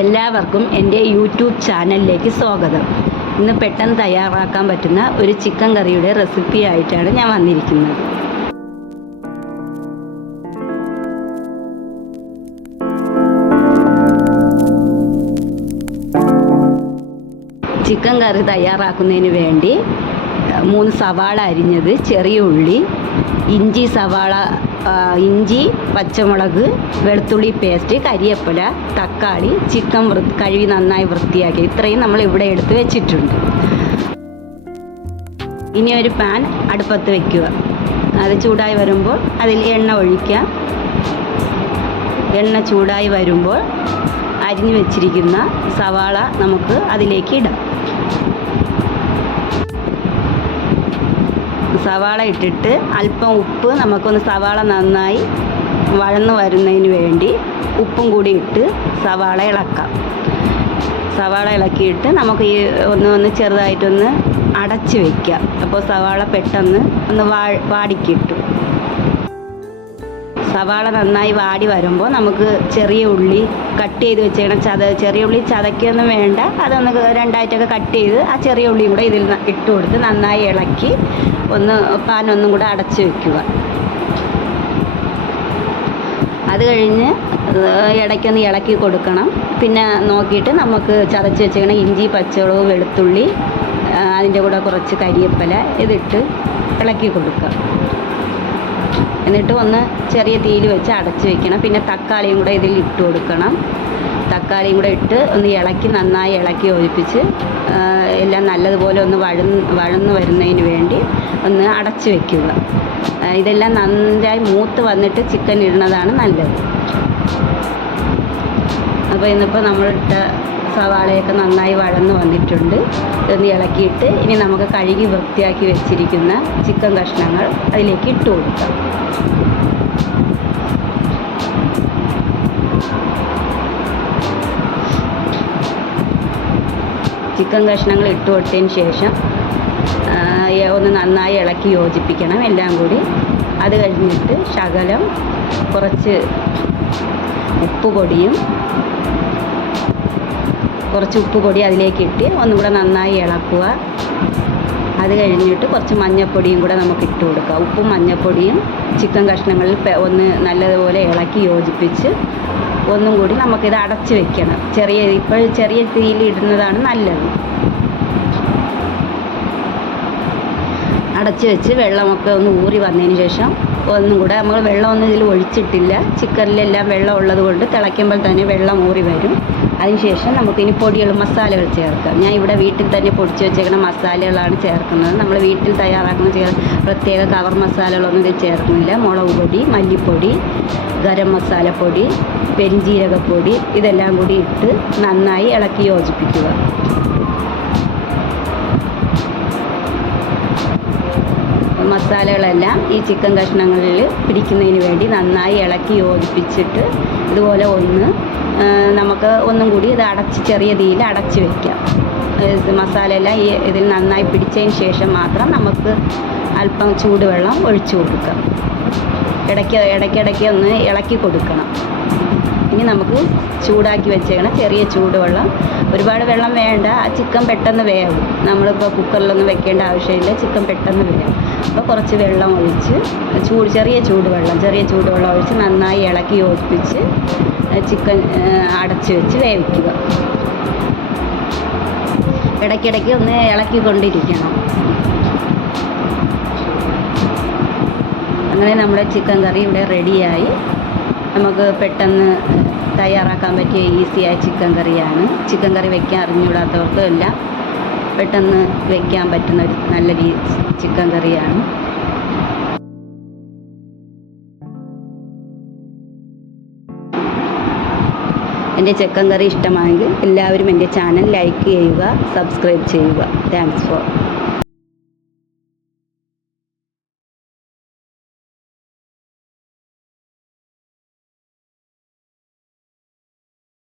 എല്ലാവർക്കും എൻ്റെ യൂട്യൂബ് ചാനലിലേക്ക് സ്വാഗതം. ഇന്ന് പെട്ടെന്ന് തയ്യാറാക്കാൻ പറ്റുന്ന ഒരു ചിക്കൻ കറിയുടെ റെസിപ്പി ആയിട്ടാണ് ഞാൻ വന്നിരിക്കുന്നത്. ചിക്കൻ കറി തയ്യാറാക്കുന്നതിന് വേണ്ടി 3 സവാള അരിഞ്ഞത്, ചെറിയ ഉള്ളി, ഇഞ്ചി, പച്ചമുളക്, വെളുത്തുള്ളി പേസ്റ്റ്, കരിവേപ്പില, തക്കാളി, ചിക്കൻ കഴുകി നന്നായി വൃത്തിയാക്കി, ഇത്രയും നമ്മൾ ഇവിടെ എടുത്ത് വെച്ചിട്ടുണ്ട്. ഇനി ഒരു പാൻ അടുപ്പത്ത് വയ്ക്കുക. അത് ചൂടായി വരുമ്പോൾ അതിൽ എണ്ണ ഒഴിക്കാം. എണ്ണ ചൂടായി വരുമ്പോൾ അരിഞ്ഞു വെച്ചിരിക്കുന്ന സവാള നമുക്ക് അതിലേക്ക് ഇടാം. സവാള ഇട്ടിട്ട് അല്പം ഉപ്പ്, നമുക്കൊന്ന് സവാള നന്നായി വഴന്ന് വരുന്നതിന് വേണ്ടി ഉപ്പും കൂടി ഇട്ട് സവാള ഇളക്കാം. സവാള ഇളക്കിയിട്ട് നമുക്ക് ഈ ഒന്ന് ചെറുതായിട്ടൊന്ന് അടച്ച് വയ്ക്കാം. അപ്പോൾ സവാള പെട്ടെന്ന് ഒന്ന് വാടിക്കിട്ടും. സവാള നന്നായി വാടി വരുമ്പോൾ നമുക്ക് ചെറിയ ഉള്ളി കട്ട് ചെയ്ത് വെച്ചേക്കണം. ചെറിയ ഉള്ളി ചതയ്ക്കൊന്നും വേണ്ട, അതൊന്ന് രണ്ടായിട്ടൊക്കെ കട്ട് ചെയ്ത് ആ ചെറിയ ഉള്ളിയും കൂടെ ഇതിൽ ഇട്ട് കൊടുത്ത് നന്നായി ഇളക്കി പാനൊന്നും കൂടെ അടച്ച് വയ്ക്കുക. അത് കഴിഞ്ഞ് ഇടയ്ക്കൊന്ന് ഇളക്കി കൊടുക്കണം. പിന്നെ നോക്കിയിട്ട് നമുക്ക് ചതച്ച് വെച്ചേക്കണം ഇഞ്ചി, പച്ചമുളക്, വെളുത്തുള്ളി, അതിൻ്റെ കൂടെ കുറച്ച് കരിവേപ്പില ഇതിട്ട് ഇളക്കി കൊടുക്കുക. എന്നിട്ട് ഒന്ന് ചെറിയ തീയിൽ വെച്ച് അടച്ച് വയ്ക്കണം. പിന്നെ തക്കാളിയും കൂടെ ഇതിൽ ഇട്ട് കൊടുക്കണം. തക്കാളിയും കൂടെ ഇട്ട് ഒന്ന് നന്നായി ഇളക്കി യോജിപ്പിച്ച് എല്ലാം നല്ലതുപോലെ ഒന്ന് വഴന്ന് വരുന്നതിന് വേണ്ടി ഒന്ന് അടച്ച് വയ്ക്കുക. ഇതെല്ലാം നന്നായി മൂത്ത് വന്നിട്ട് ചിക്കൻ ഇടുന്നതാണ് നല്ലത്. അപ്പോൾ ഇന്നിപ്പോൾ നമ്മളിട്ട സവാളയൊക്കെ നന്നായി വഴന്ന് വന്നിട്ടുണ്ട്. ഇതൊന്ന് ഇളക്കിയിട്ട് ഇനി നമുക്ക് കഴുകി വൃത്തിയാക്കി വെച്ചിരിക്കുന്ന ചിക്കൻ കഷ്ണങ്ങൾ അതിലേക്ക് ഇട്ട് കൊടുക്കാം. ചിക്കൻ കഷ്ണങ്ങൾ ഇട്ട് കൊടുത്തതിന് ശേഷം ഒന്ന് നന്നായി ഇളക്കി യോജിപ്പിക്കണം എല്ലാം കൂടി. അത് കഴിഞ്ഞിട്ട് ശകലം കുറച്ച് ഉപ്പുപൊടി അതിലേക്ക് ഇട്ട് ഒന്നും കൂടെ നന്നായി ഇളക്കുക. അത് കഴിഞ്ഞിട്ട് കുറച്ച് മഞ്ഞൾപ്പൊടിയും കൂടെ നമുക്ക് ഇട്ട് കൊടുക്കുക. ഉപ്പും മഞ്ഞൾപ്പൊടിയും ചിക്കൻ കഷ്ണങ്ങളിൽ ഒന്ന് നല്ലതുപോലെ ഇളക്കി യോജിപ്പിച്ച് ഒന്നും കൂടി നമുക്കിത് അടച്ച് വെക്കണം. ഇപ്പോൾ ചെറിയ തീയിൽ ഇടുന്നതാണ് നല്ലത്. അടച്ച് വെച്ച് വെള്ളമൊക്കെ ഒന്ന് ഊറി വന്നതിന് ശേഷം ഒന്നും കൂടെ നമ്മൾ വെള്ളമൊന്നും ഇതിൽ ഒഴിച്ചിട്ടില്ല. ചിക്കനിലെല്ലാം വെള്ളം ഉള്ളത് കൊണ്ട് തിളയ്ക്കുമ്പോൾ തന്നെ വെള്ളം ഊറി വരും. അതിനുശേഷം നമുക്കിനി മസാലകൾ ചേർക്കാം. ഞാൻ ഇവിടെ വീട്ടിൽ തന്നെ പൊടിച്ച് വെച്ചേക്കുന്ന മസാലകളാണ് ചേർക്കുന്നത്. നമ്മൾ വീട്ടിൽ തയ്യാറാക്കുന്ന പ്രത്യേക കവർ മസാലകളൊന്നും ഇതിൽ ചേർക്കുന്നില്ല. മുളക് പൊടി, മല്ലിപ്പൊടി, ഗരം മസാലപ്പൊടി, പെരിഞ്ജീരകപ്പൊടി ഇതെല്ലാം കൂടി ഇട്ട് നന്നായി ഇളക്കി യോജിപ്പിക്കുക. മസാലകളെല്ലാം ഈ ചിക്കൻ കഷ്ണങ്ങളിൽ പിടിക്കുന്നതിന് വേണ്ടി നന്നായി ഇളക്കി യോജിപ്പിച്ചിട്ട് ഇതുപോലെ നമുക്ക് ഒന്നും കൂടി ഇത് ചെറിയ തീയിൽ അടച്ച് വയ്ക്കാം. മസാലയെല്ലാം ഇതിൽ നന്നായി പിടിച്ചതിന് ശേഷം മാത്രം നമുക്ക് അല്പം ചൂടുവെള്ളം ഒഴിച്ചു കൊടുക്കാം. ഇടയ്ക്കിടയ്ക്ക് ഒന്ന് ഇളക്കി കൊടുക്കണം. ഇനി നമുക്ക് ചൂടാക്കി വെച്ചേക്കണം ചെറിയ ചൂടുവെള്ളം. ഒരുപാട് വെള്ളം വേണ്ട, ആ ചിക്കൻ പെട്ടെന്ന് വേവും. നമ്മളിപ്പോൾ കുക്കറിലൊന്നും വെക്കേണ്ട ആവശ്യമില്ല, ചിക്കൻ പെട്ടെന്ന് വേവും. അപ്പോൾ കുറച്ച് വെള്ളം ഒഴിച്ച് ചെറിയ ചൂടുവെള്ളം ഒഴിച്ച് നന്നായി ഇളക്കി യോജിപ്പിച്ച് ചിക്കൻ അടച്ച് വെച്ച് വേവിക്കുക. ഇടയ്ക്കിടയ്ക്ക് ഒന്ന് ഇളക്കിക്കൊണ്ടിരിക്കണം. അങ്ങനെ നമ്മുടെ ചിക്കൻ കറി ഇവിടെ റെഡിയായി. നമുക്ക് പെട്ടെന്ന് തയ്യാറാക്കാൻ പറ്റിയ ഈസിയായ ചിക്കൻ കറിയാണ്. ചിക്കൻ കറി വയ്ക്കാൻ അറിഞ്ഞുകൂടാത്തവർക്കും എല്ലാം പെട്ടെന്ന് വയ്ക്കാൻ പറ്റുന്ന ഒരു നല്ല ചിക്കൻ കറിയാണ്. എൻ്റെ ചിക്കൻ കറി ഇഷ്ടമായെങ്കിൽ എല്ലാവരും എൻ്റെ ചാനൽ ലൈക്ക് ചെയ്യുക, സബ്സ്ക്രൈബ് ചെയ്യുക. Thanks for